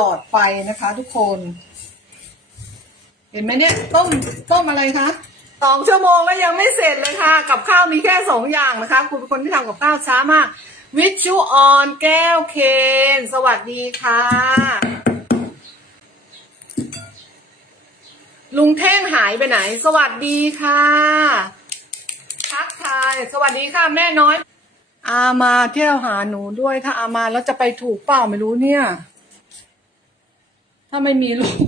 ลอดไฟนะคะทุกคน เห็นไหมเนี่ยต้มต้มอะไรคะสองชั่วโมงแล้วยังไม่เสร็จเลยค่ะ กับข้าวมีแค่สองอย่างนะคะ คุณเป็นคนที่ทำกับข้าวช้ามากวิชูออนแก้วเคน สวัสดีค่ะ ลุงเท่งหายไปไหน สวัสดีค่ะทักทายสวัสดีค่ะแม่น้อย อามาเที่ยวหาหนูด้วยถ้าอามาแล้วจะไปถูกเปล่าไม่รู้เนี่ย ถ้าไม่มีลูก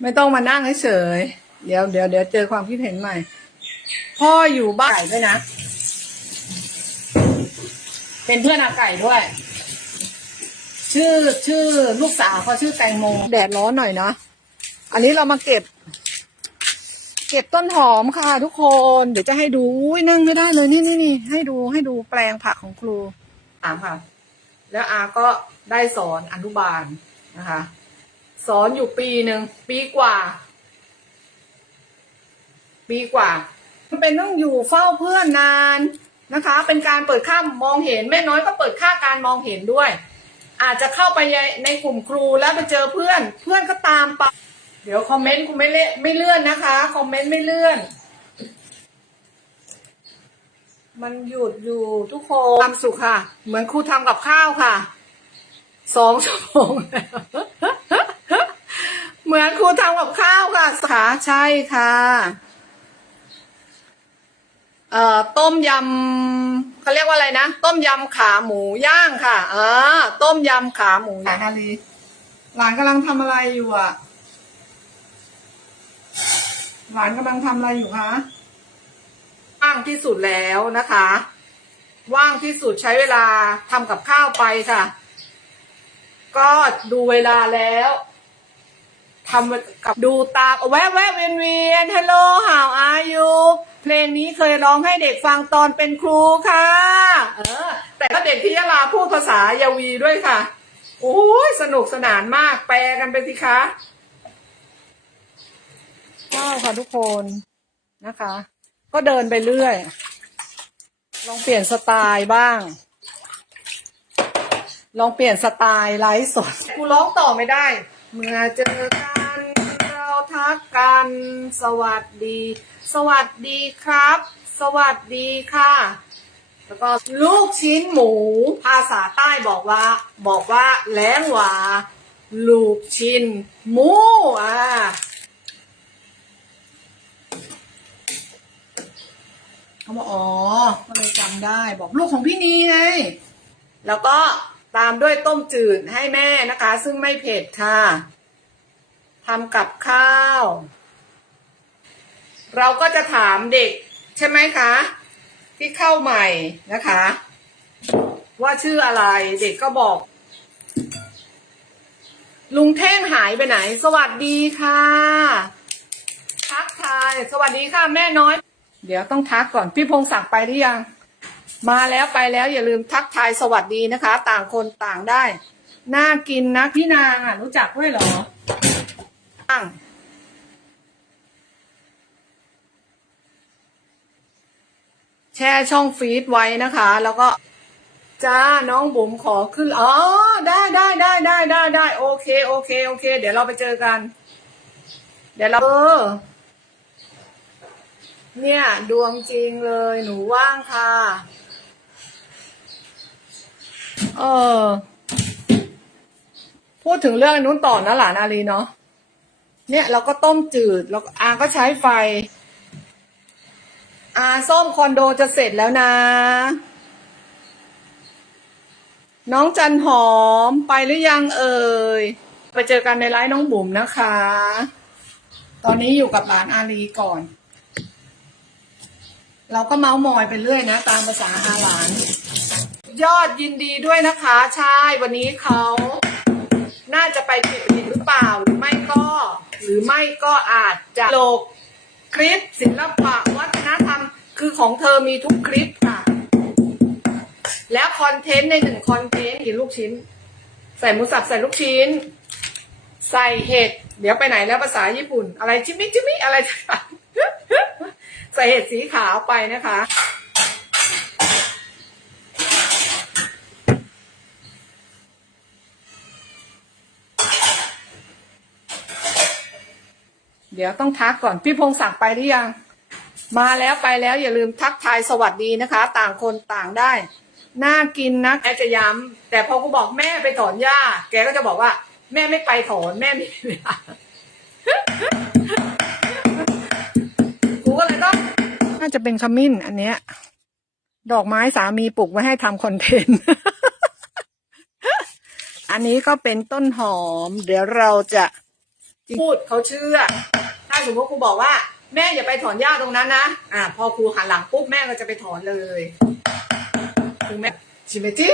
ไม่ต้องมานั่งเฉยๆเดี๋ยวเดี๋ยวเดี๋ยวเจอความคิดเห็นใหม่ พ่ออยู่บ้านไก่ด้วยนะ เป็นเพื่อนอาไก่ด้วย ชื่อชื่อลูกสาวเขาชื่อแตงโมแดดร้อนหน่อยนะอันนี้เรามาเก็บ เก็บต้นหอมค่ะ ทุกคน เดี๋ยวจะให้ดูอุ้ยนั่งไม่ได้เลยนี่นี่นี่ให้ดูให้ดูแปลงผักของครูถามค่ะ แล้วอาก็ได้สอนอนุบาลนะคะ สอนอยู่ปีหนึ่งปีกว่า ปีกว่าเป็นต้องอยู่เฝ้าเพื่อนนานนะคะ เป็นการเปิดค่ามองเห็นแม่น้อยก็เปิดค่าการมองเห็นด้วย อาจจะเข้าไปในในกลุ่มครูแล้วไปเจอเพื่อน เพื่อนก็ตามไปเดี๋ยวคอมเมนต์คุณไม่เละไม่เลื่อนนะคะคอมเมนต์ไม่เลื่อน มันหยุดอยู่ทุกคนความสุขค่ะ เหมือนครูทำกับข้าวค่ะสองชั่วโมงแล้วเหมือนครูทำกับข้าวค่ะขาใช่ค่ะเอ่อต้มยำเขาเรียกว่าอะไรนะ ต้มยำขาหมูย่างค่ะเออต้มยำขาหมูย่างนาลีหลานกำลังทำอะไรอยู่อะ หลานกำลังทำอะไรอยู่คะางที่สุดแล้วนะคะ ว่างที่สุดใช้เวลาทำกับข้าวไปค่ะ ก็ดูเวลาแล้วทำกับดูตาแวะแวะเวียนเวียน Hello how are you เพลงนี้เคยร้องให้เด็กฟังตอนเป็นครูค่ะ เออ แต่ก็เด็กที่ยะลาพูดภาษายาวีด้วยค่ะโอ้ยสนุกสนานมากแปลกันไปสิคะว้าวค่ะทุกคนนะคะ ก็เดินไปเรื่อย ลองเปลี่ยนสไตล์บ้าง ลองเปลี่ยนสไตล์ไลฟ์สด กูร้องต่อไม่ได้ เมื่อเจอกันเราทักกัน สวัสดี สวัสดีครับ สวัสดีค่ะ แล้วก็ลูกชิ้นหมู ภาษาใต้บอกว่า บอกว่าแหลงหวาลูกชิ้นหมูอ่า เขาบอกอ๋อก็เลยจำได้บอกลูกของพี่นีไงแล้วก็ตามด้วยต้มจืดให้แม่นะคะ ซึ่งไม่เผ็ดค่ะทำกับข้าว เราก็จะถามเด็กใช่ไหมคะ ที่เข้าใหม่นะคะ ว่าชื่ออะไรเด็กก็บอก ลุงเท่งหายไปไหน สวัสดีค่ะทักทาย สวัสดีค่ะแม่น้อย เดี๋ยวต้องทักก่อน พี่พงศักดิ์ไปหรือยัง มาแล้วไปแล้วอย่าลืมทักทายสวัสดีนะคะ ต่างคนต่างได้ น่ากินนะพี่นางอะ รู้จักด้วยเหรอตั้งแช่ช่องฟีดไว้นะคะ แล้วก็จ้าน้องบุ๋มขอขึ้นอ๋อได้ได้ได้ได้ได้ได้โอเคโอเคโอเค เดี๋ยวเราไปเจอกัน เดี๋ยวเราเออ เนี่ย ดวงจริงเลยหนูว่างค่ะเออพูดถึงเรื่องนู้นต่อนะหลานอาลีเนาะเนี่ยเราก็ต้มจืดแล้วก็อาก็ใช้ไฟ อาส้มคอนโดจะเสร็จแล้วนะ น้องจันหอมไปหรือยังเอ่ยไปเจอกันในไลฟ์น้องบุ๋มนะคะ ตอนนี้อยู่กับหลานอาลีก่อน เราก็เมาส์มอยไปเรื่อยนะ ตามภาษาอาหลาน ยอดยินดีด้วยนะคะ ใช่วันนี้เขาน่าจะไปผิดผิดหรือเปล่าหรือไม่ก็ หรือไม่ก็อาจจะโลกคลิปศิลปะวัฒนธรรม คือของเธอมีทุกคลิปค่ะ แล้วคอนเทนต์ในหนึ่งคอนเทนต์กี่ลูกชิ้น ใส่หมูสับใส่ลูกชิ้น ใส่เห็ดเดี๋ยวไปไหนแล้วภาษาญี่ปุ่น อะไรจิมิจิมิอะไรต่าง ใส่เห็ดสีขาวไปนะคะ เดี๋ยวต้องทักก่อนพี่พงศักดิ์ไปหรือยัง มาแล้วไปแล้วอย่าลืมทักทายสวัสดีนะคะ ต่างคนต่างได้ น่ากินนะแกจะย้ำแต่พอกูบอกแม่ไปถอนหญ้า แกก็จะบอกว่า แม่ไม่ไปถอนแม่ไม่ไป กูก็เลยต้องน่าจะเป็นขมิ้น อันเนี้ย ดอกไม้สามีปลูกไว้ให้ทำคอนเทนต์ อันนี้ก็เป็นต้นหอม เดี๋ยวเราจะพูดเขาเชื่อ ถ้าสมมติครูบอกว่า แม่อย่าไปถอนหญ้าตรงนั้นนะ อ่า พอครูหันหลังปุ๊บแม่ก็จะไปถอนเลยถึงแม่ชิมจิ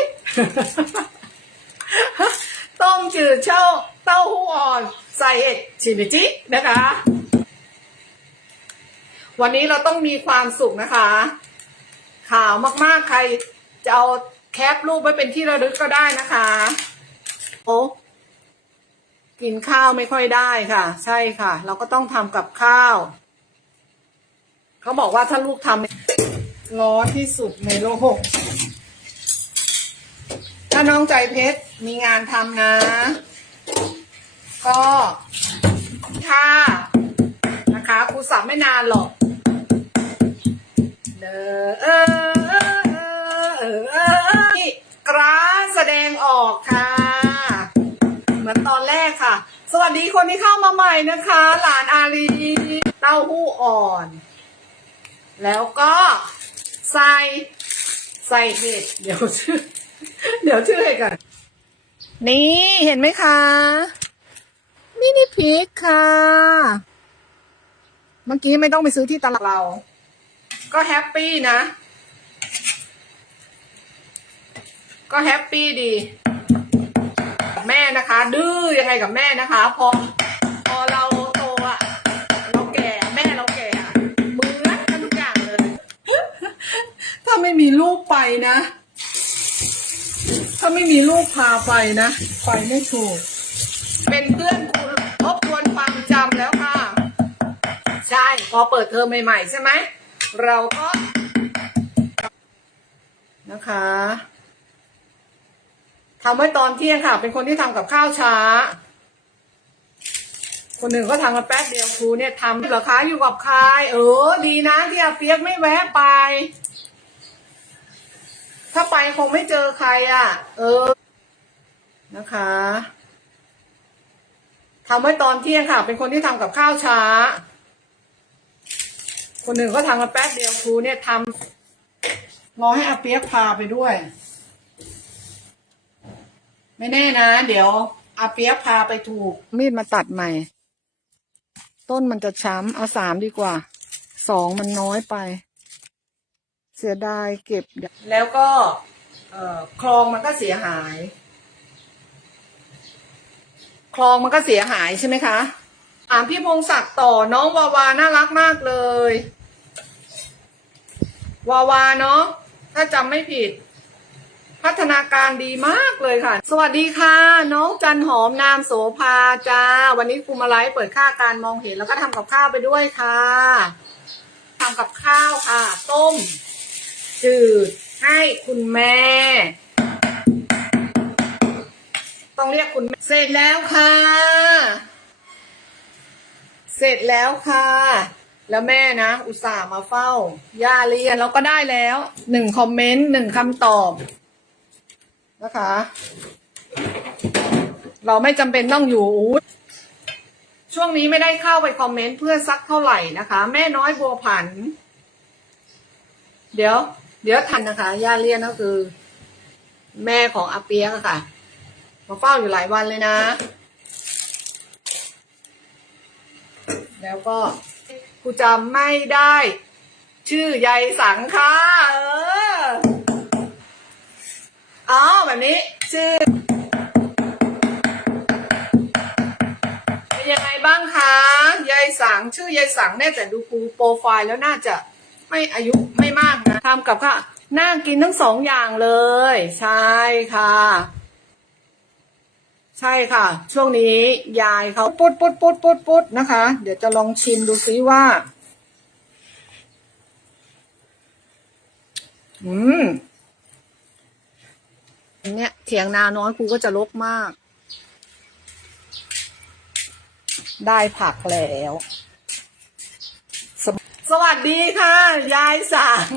ต้มจืดเช่าเต้าหู้อ่อนใส่เห็ดชิมจินะคะ วันนี้เราต้องมีความสุขนะคะข่าวมากๆ ใครจะเอาแคปรูปไว้เป็นที่ระลึกก็ได้นะคะ โอ้กินข้าวไม่ค่อยได้ค่ะ ใช่ค่ะ เราก็ต้องทำกับข้าว เขาบอกว่าถ้าลูกทำร้อนที่สุดในโลก ถ้าน้องใจเพชรมีงานทำนะ ก็ถ้านะคะครูสับไม่นานหรอก กราแสดงออกค่ะ เหมือนตอนแรกค่ะ สวัสดีคนที่เข้ามาใหม่นะคะ หลานอาลีเต้าหู้อ่อน แล้วก็ใส่ใส่เห็ด เดี๋ยวชื่อ เดี๋ยวชื่อให้กัน นี่เห็นไหมคะมินิพริกค่ะ เมื่อกี้ไม่ต้องไปซื้อที่ตลาดเรา ก็แฮปปี้นะ ก็แฮปปี้ดี แม่นะคะ ดื้อยังไงกับแม่นะคะ พอพอเราโตอะเราแก่แม่เราแก่เหมือนกันทุกอย่างเลย ถ้าไม่มีลูกไปนะ ถ้าไม่มีลูกพาไปนะ ไปไม่ถูก เป็นเพื่อนคุณทบทวนความจำแล้วค่ะ ใช่ พอเปิดเทอมใหม่ ๆ ใช่ไหม เราก็นะคะทำไว้ตอนเที่ยงค่ะ เป็นคนที่ทำกับข้าวช้า คนหนึ่งก็ทำมาแป๊บเดียวครูเนี่ยทำเหรอคะอยู่กับใครเออดีนะที่อาเปียกไม่แวะไป ถ้าไปคงไม่เจอใครอะ เออ นะคะทำไว้ตอนเที่ยงค่ะ เป็นคนที่ทำกับข้าวช้า คนหนึ่งก็ทำมาแป๊บเดียวครูเนี่ยทำรอให้อาเปียกพาไปด้วย ไม่แน่นะ เดี๋ยวอาเปียกพาไปถูก มีดมาตัดใหม่ ต้นมันจะช้ำเอาสามดีกว่า สองมันน้อยไป เสียดายเก็บ แล้วก็เอ่อคลองมันก็เสียหาย คลองมันก็เสียหายใช่ไหมคะ อ่านพี่พงศักดิ์ต่อน้องวาวาน่ารักมากเลย วาวาเนาะถ้าจำไม่ผิด พัฒนาการดีมากเลยค่ะ สวัสดีค่ะ น้องจันหอมนามโสภาจ้า วันนี้ครูมาไลฟ์เปิดค่าการมองเห็นแล้วก็ทำกับข้าวไปด้วยค่ะทำกับข้าวค่ะ ต้ม จืดให้คุณแม่ต้องเรียกคุณแม่เสร็จแล้วค่ะ เสร็จแล้วค่ะ แล้วแม่นะ อุตส่าห์มาเฝ้า ย่าเรียนแล้วก็ได้แล้วหนึ่งคอมเมนต์หนึ่งคำตอบ นะคะ เราไม่จำเป็นต้องอยู่ช่วงนี้ไม่ได้เข้าไปคอมเมนต์เพื่อซักเท่าไหร่นะคะ แม่น้อยบัวผัน เดี๋ยว เดี๋ยวทันนะคะย่าเลียนก็คือ แม่ของอาเปียกะค่ะ มาเฝ้าอยู่หลายวันเลยนะ แล้วก็กูจำไม่ได้ ชื่อยายสังค่ะเอออ๋อแบบนี้ ชื่อ เป็นยังไงบ้างคะยายสังชื่อยายสังแน่แต่ดูกูโปรไฟล์แล้วน่าจะไม่อายุไม่มากนะทำกับข้าวน่ากินทั้งสองอย่างเลย ใช่ค่ะ ใช่ค่ะ ช่วงนี้ยายเขาปุ๊ดปุ๊ดปุ๊ดปุ๊ดปุ๊ดนะคะ เดี๋ยวจะลองชิมดูซิว่า อืมเนี้ยเถียงนาน้อยกูก็จะลกมาก ได้ผักแล้ว สวัสดีค่ะ ยายสัง